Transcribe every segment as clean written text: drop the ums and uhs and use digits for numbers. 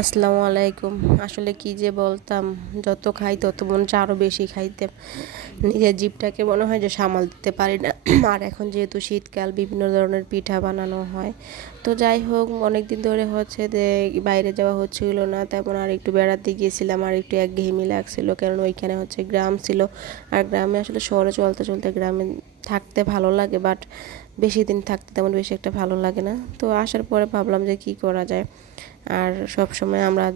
আসসালামু আলাইকুম। আসলে কি যে বলতাম, যত খাই তত মনে হচ্ছে আরও বেশি খাইতে। নিজের জিভটাকে মনে হয় যে সামাল দিতে পারি না। আর এখন যেহেতু শীতকাল, বিভিন্ন ধরনের পিঠা বানানো হয়। তো যাই হোক, অনেক দিন ধরে হচ্ছে যে বাইরে যাওয়া হচ্ছিল না তেমন। আর একটু বেড়াতে গিয়েছিলাম, আর একটু একঘেয়েমি লাগছিল, কারণ ওইখানে হচ্ছে গ্রাম ছিল। আর গ্রামে আসলে শহরে চলতে চলতে গ্রামে থাকতে ভালো লাগে, বাট বেশি দিন থাকতে তেমন বেশি একটা ভালো লাগে না। তো আসার পরে ভাবলাম যে কি করা যায়। আর সব সময় আমরা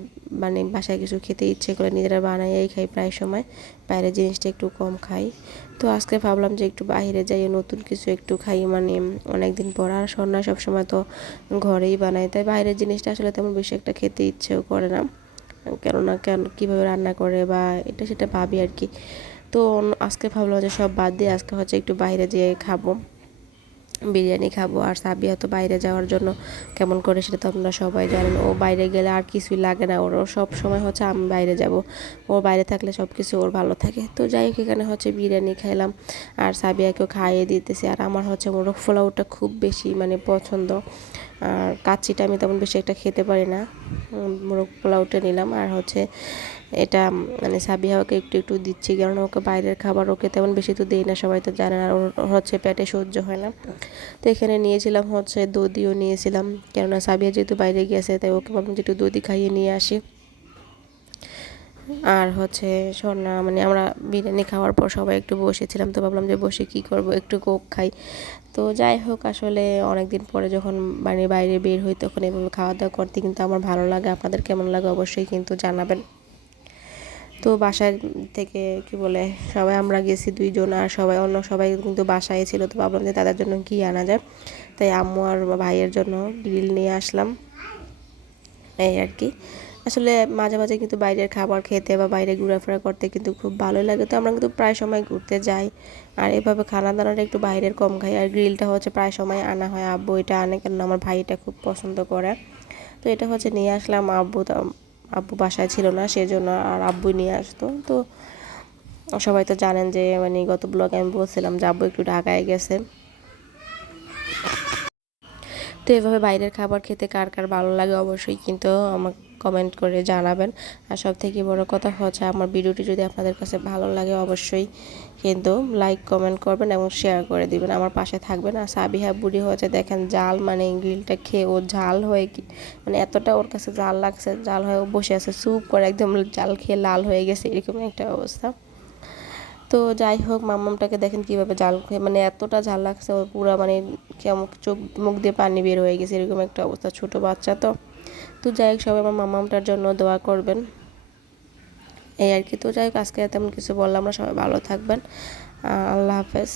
মানে বাসায় কিছু খেতে ইচ্ছে করে নিজেরা বানাইয়াই খাই, প্রায় সময় বাইরের জিনিসটা একটু কম খাই। তো আজকে ভাবলাম যে একটু বাইরে যাই, নতুন কিছু একটু খাই, মানে অনেক দিন পর। আর সন্ধ্যা সবসময় তো ঘরেই বানাই, তাই বাইরের জিনিসটা আসলে তেমন বেশি একটা খেতে ইচ্ছেও করে না। কেননা কীভাবে রান্না করে বা এটা সেটা ভাবি আর কি। তো আজকে ভাবলাম যে সব বাদ দিয়ে আজকে হচ্ছে একটু বাইরে যেয়ে খাবো, বিরিয়ানি খাবো। আর সাবিয়া তো বাইরে যাওয়ার জন্য কেমন করে সেটা তো আপনারা সবাই জানেন, ও বাইরে গেলে আর কিছুই লাগে না ওর, সব সময় হচ্ছে আমি বাইরে যাব, ও বাইরে থাকলে সব কিছু ওর ভালো থাকে। তো যাই হোক, এখানে হচ্ছে বিরিয়ানি খাইলাম আর সাবিয়াকেও খাইয়ে দিতেছি। আর আমার হচ্ছে মোরগ পোলাওটা খুব বেশি মানে পছন্দ, আর কাচ্চিটা আমি তেমন বেশি একটা খেতে পারি না। মোরগ পোলাওটা নিলাম। আর হচ্ছে এটা মানে সাবিহাকে একটু একটু দিচ্ছি, কারণ ওকে বাইরের খাবার ওকে তেমন বেশি তো দিই না, সবাই তো জানেন। আর ওর হচ্ছে পেটে সহ্য হয় না। তো এখানে নিয়েছিলাম হচ্ছে দধিও নিয়েছিলাম, কেননা সাবিয়া যেহেতু বাইরে গিয়েছে, তাই ওকে ভাবলাম যে একটু দধি খাইয়ে নিয়ে আসি। আর হচ্ছে সন্না মানে আমরা বিরিয়ানি খাওয়ার পর সবাই একটু বসেছিলাম, তো ভাবলাম যে বসে কি করব, একটু কোক খাই। তো যাই হোক, আসলে অনেক দিন পরে যখন মানে বাইরে বের হই তখন এভাবে খাওয়া দাওয়া করতে কিন্তু আমার ভালো লাগে। আপনাদের কেমন লাগে অবশ্যই কিন্তু জানাবেন। তো বাসায় থেকে কি বলে সবাই আমরা গেছি দুইজন, আর সবাই অন্য সবাই কিন্তু বাসায় ছিল। তো ভাবলাম যে তাদের জন্য কি আনা যায়, তাই আম্মু আর ভাইয়ের জন্য গ্রিল নিয়ে আসলাম, এই আর কি। আসলে মাঝে মাঝে কিন্তু বাইরের খাবার খেতে বা বাইরে ঘোরাফেরা করতে কিন্তু খুব ভালোই লাগে। তো আমরা কিন্তু প্রায় সময় ঘুরতে যাই, আর এভাবে খানা দানাটা একটু বাইরের কম খাই। আর গ্রিলটা হচ্ছে প্রায় সময় আনা হয়, আব্বু এটা আনে, কেন আমার ভাই এটা খুব পছন্দ করে। তো এটা হচ্ছে নিয়ে আসলাম। আব্বু বাসায় ছিল না সেজন্য, আর আব্বুই নিয়ে আসতো। তো সবাই তো জানেন যে মানে গত ব্লগে আমি বলছিলাম যে আব্বু একটু ঢাকায় গেছে। তো এভাবে বাইরের খাবার খেতে কার কার ভালো লাগে অবশ্যই কিন্তু আমার কমেন্ট করে জানাবেন। আর সব থেকে বড় কথা হচ্ছে আমার ভিডিওটি যদি আপনাদের কাছে ভালো লাগে অবশ্যই কিন্তু লাইক কমেন্ট করবেন এবং শেয়ার করে দিবেন, আমার পাশে থাকবেন। আর সাবিহা বুড়ি হচ্ছে দেখেন জাল, মানে গ্রিলটা খেয়ে ও ঝাল হয়ে কি মানে এতটা ওর কাছে জাল লাগছে, জাল হয়ে ও বসে আছে চুপ করে, একদম জাল খেয়ে লাল হয়ে গেছে, এরকম একটা অবস্থা। তো যাই হোক, মাম্মামটাকে দেখেন কিভাবে জাল খেয়ে মানে এতটা ঝাল লাগছে ওর, পুরো মানে কেমন চোখ মুখ দিয়ে পানি বের হয়ে গেছে, এরকম একটা অবস্থা, ছোট বাচ্চা তো। তো যাই হোক, সবাই আমার মাম্মামটার জন্য দোয়া করবেন, এই আর কি। তো যাই হোক, আজকে তেমন কিছু বললাম না, সবাই ভালো থাকবেন। আল্লাহ হাফেজ।